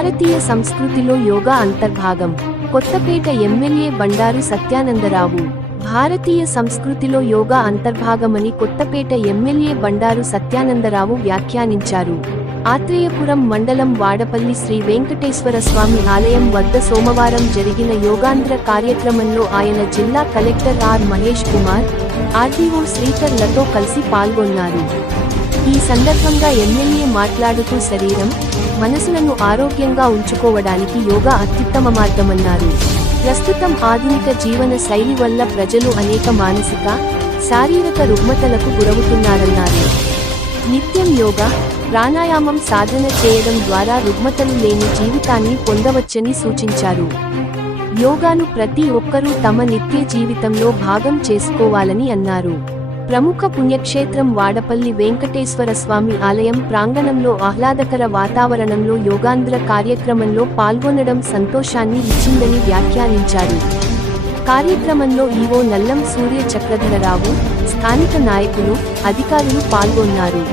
భారతీయ సంస్కృతిలో యోగా అంతర్భాగం. కొత్తపేట ఎమ్మెల్యే బండారు సత్యానందరావు. భారతీయ సంస్కృతిలో యోగా అంతర్భాగమని కొత్తపేట ఎమ్మెల్యే బండారు సత్యానందరావు వ్యాఖ్యానించారు. ఆత్రేయపురం మండలం వాడపల్లి శ్రీ వెంకటేశ్వర స్వామి ఆలయం వద్ద సోమవారం జరిగిన యోగాంధ్ర కార్యక్రమంలో ఆయన జిల్లా collector R Mahesh Kumar, RDO Srikar లతో కలిసి పాల్గొన్నారు. ఈ సందర్భంగా ఎమ్మెల్యే మాట్లాడుతూ శరీరం, మనసులను ఆరోగ్యంగా ఉంచుకోవడానికి యోగా అత్యుత్తమ మార్గమన్నారు. ప్రస్తుతం ఆధునిక జీవన శైలి వల్ల ప్రజలు అనేక మానసిక, శారీరక రుగ్మతలకు గురవుతున్నారన్నారు. నిత్యం యోగా, ప్రాణాయామం సాధన చేయడం ద్వారా రుగ్మతలు లేని జీవితాన్ని పొందవచ్చని సూచించారు. యోగాను ప్రతి ఒక్కరూ తమ నిత్య జీవితంలో భాగం చేసుకోవాలని అన్నారు. ప్రముఖ పుణ్యక్షేత్రం వాడపల్లి వెంకటేశ్వర స్వామి ఆలయం ప్రాంగణంలో ఆహ్లాదకర వాతావరణంలో యోగాంధ్ర కార్యక్రమంలో పాల్గొనడం సంతోషాన్ని ఇచ్చిందని వ్యాఖ్యానించారు. కార్యక్రమంలో ఈవో నల్లం సూర్య చక్రధరరావు, స్థానిక నాయకులు, అధికారులు పాల్గొన్నారు.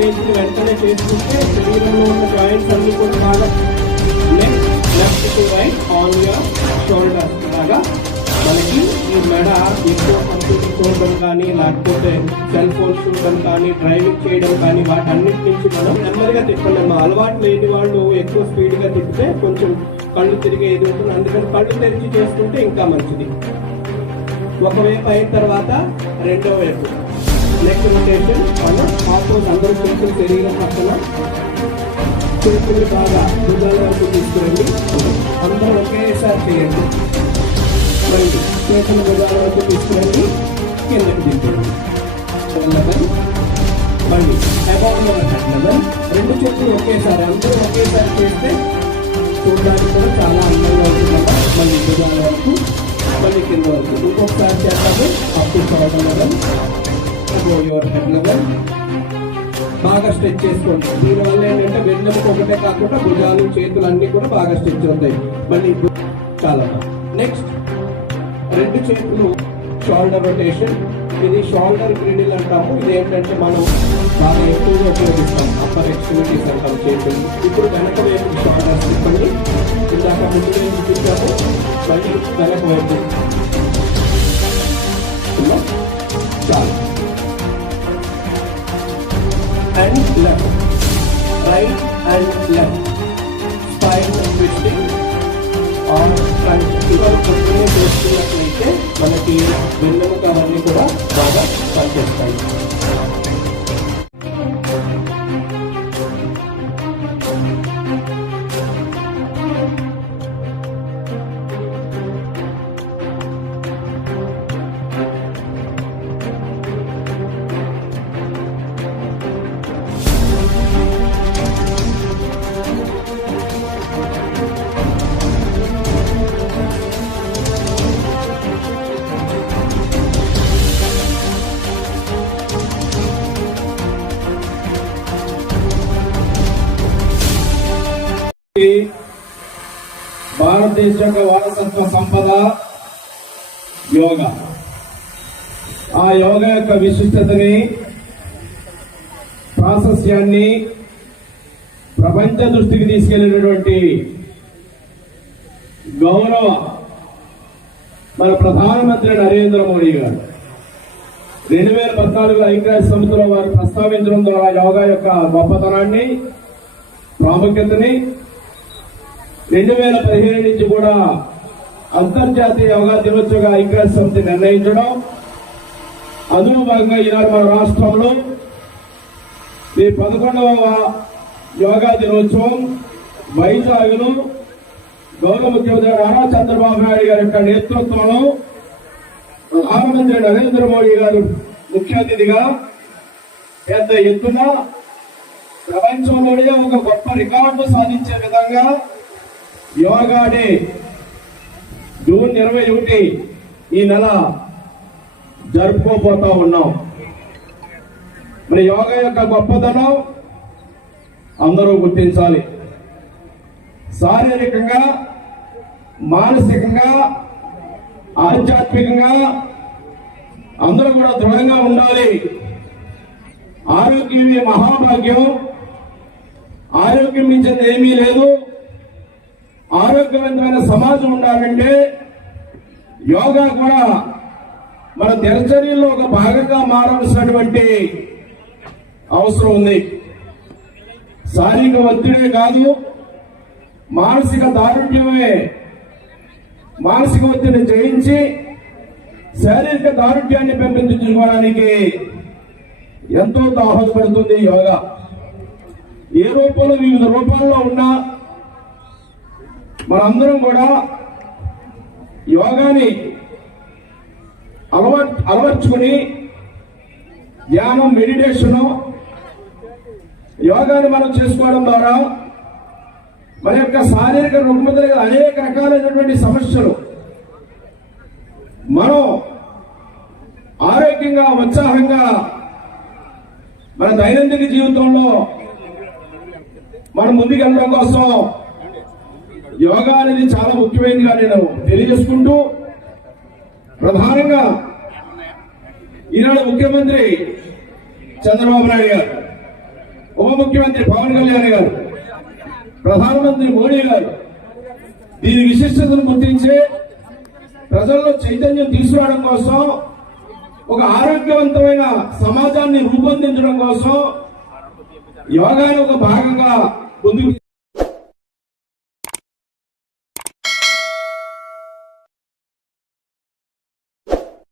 లేచిన వెంటనే చేసుకుంటే శరీరంలో ఉన్న జాయింట్స్ అన్ని కూడా బాగా left to right on your shoulder లాగా మనకి ఈ మెడ ఎక్కువ కంప్యూటర్ చూడడం కానీ లేకపోతే సెల్ ఫోన్ చూడడం కానీ డ్రైవింగ్ చేయడం కానీ వాటన్నిటి నుంచి మనం నెమ్మదిగా తిప్పలేము. అలవాటు లేని వాళ్ళు ఎక్కువ స్పీడ్గా తిప్పితే కొంచెం కళ్ళు తిరిగి ఏది ఉంటుంది. అందుకని కళ్ళు తెరిచి చేసుకుంటే ఇంకా మంచిది. ఒకవైపు అయిన తర్వాత రెండో వైపు నెక్ రొటేషన్ మనం ఆపోజ్ అందరూ చేతులు శరీరం పక్కన చేతులు బాగా భుజాల వరకు తీసుకురండి. అందరూ ఒకేసారి చేయండి. మళ్ళీ చేతులు భుజాల వరకు తీసుకురండి, కిందకి దింపండి. మళ్ళీ అబౌవ్ రెండు చేతులు ఒకేసారి అందరూ ఒకేసారి చేస్తే చూడడానికి కూడా చాలా అందంగా ఉంటుందన్నమాట. మళ్ళీ భుజాల వరకు మళ్ళీ కింద వరకు ఇంకొకసారి చేస్తాము. అప్పుడు చూడడం యువర్ హెడ్ లెవెల్ బాగా స్ట్రెచ్ చేసుకోండి. దీనివల్ల ఏంటంటే వెన్నెముక ఒకటే కాకుండా భుజాలు చేతులు అన్ని కూడా బాగా స్ట్రెచ్ అవుతాయి. మళ్ళీ చాలా నెక్స్ట్ రెండు చేతులు షోల్డర్ రొటేషన్. ఇది షోల్డర్ గ్రిడిల్ అంటాము. ఇది ఏంటంటే మనం బాగా ఎక్కువగా ఉపయోగిస్తాం. అప్పర్ ఎక్స్ట్రిమిటీస్ అంటాం చేతులు. ఇప్పుడు వెనక వైపు షోల్డర్స్ తిప్పండి. ఇందాక ముందు వైపు తిప్పాము, మళ్ళీ వెనక వైపు చాలు. And left, right and left, spine twisting or front. ఇవాళ పొద్దున్నే చేసుకున్నట్లయితే మనకి వెన్నెముక అవన్నీ కూడా బాగా పనిచేస్తాయి. భారతదేశ యొక్క వారసత్వ సంపద యోగా. ఆ యోగా యొక్క విశిష్టతని, ప్రాశస్యాన్ని ప్రపంచ దృష్టికి తీసుకెళ్లినటువంటి గౌరవ మన ప్రధానమంత్రి నరేంద్ర మోడీ గారు 2014 ఐక్యరాజ్య సమితిలో వారు ప్రస్తావించడం ద్వారా యోగా యొక్క గొప్పతనాన్ని, ప్రాముఖ్యతని 2015 నుంచి కూడా అంతర్జాతీయ యోగా దినోత్సవంగా ఐక్యరాజ్య సమితి నిర్ణయించడం, అందులో భాగంగా ఈనాడు మన రాష్ట్రంలో ఈ 11వ యోగా దినోత్సవం వైజాగ్లో గౌరవ ముఖ్యమంత్రి నారా చంద్రబాబు నాయుడు గారి యొక్క నేతృత్వంలో ప్రధానమంత్రి నరేంద్ర మోడీ గారు ముఖ్య అతిథిగా పెద్ద ఎత్తున ప్రపంచంలోనే ఒక గొప్ప రికార్డు సాధించే విధంగా యోగా డే జూన్ 21 ఈ నెల జరుపుకోబోతా ఉన్నాం. మరి యోగా యొక్క గొప్పతనం అందరూ గుర్తించాలి. శారీరకంగా, మానసికంగా, ఆధ్యాత్మికంగా అందరూ కూడా దృఢంగా ఉండాలి. ఆరోగ్యమే మహాభాగ్యం. ఆరోగ్యం మించింది ఏమీ లేదు. ఆరోగ్యవంతమైన సమాజం ఉండాలంటే యోగా కూడా మన దినచర్యల్లో ఒక భాగంగా మారవలసినటువంటి అవసరం ఉంది. శారీరక ఒత్తిడే కాదు, మానసిక దారుణ్యమే. మానసిక ఒత్తిడిని జయించి శారీరక దారుణ్యాన్ని పెంపొందించుకోవడానికి ఎంతో దోహదపడుతుంది యోగా. ఏ రూపంలో, వివిధ రూపాల్లో ఉన్నా మనందరం కూడా యోగాని అలవర్చుకుని ధ్యానం, మెడిటేషన్, యోగాని మనం చేసుకోవడం ద్వారా మన యొక్క శారీరక రుగ్మతలు, అనేక రకాలైనటువంటి సమస్యలు మనం ఆరోగ్యంగా, ఉత్సాహంగా మన దైనందిన జీవితంలో మనం ముందుకెళ్ళడం కోసం యోగా అనేది చాలా ముఖ్యమైనదిగా నేను తెలియజేసుకుంటూ, ప్రధానంగా ఈనాడు ముఖ్యమంత్రి చంద్రబాబు నాయుడు గారు ఉప ముఖ్యమంత్రి పవన్ కళ్యాణ్ గారు, ప్రధానమంత్రి మోడీ గారు దీని విశిష్టతను గుర్తించి ప్రజల్లో చైతన్యం తీసుకురావడం కోసం, ఒక ఆరోగ్యవంతమైన సమాజాన్ని రూపొందించడం కోసం యోగాను ఒక భాగంగా ముందుకు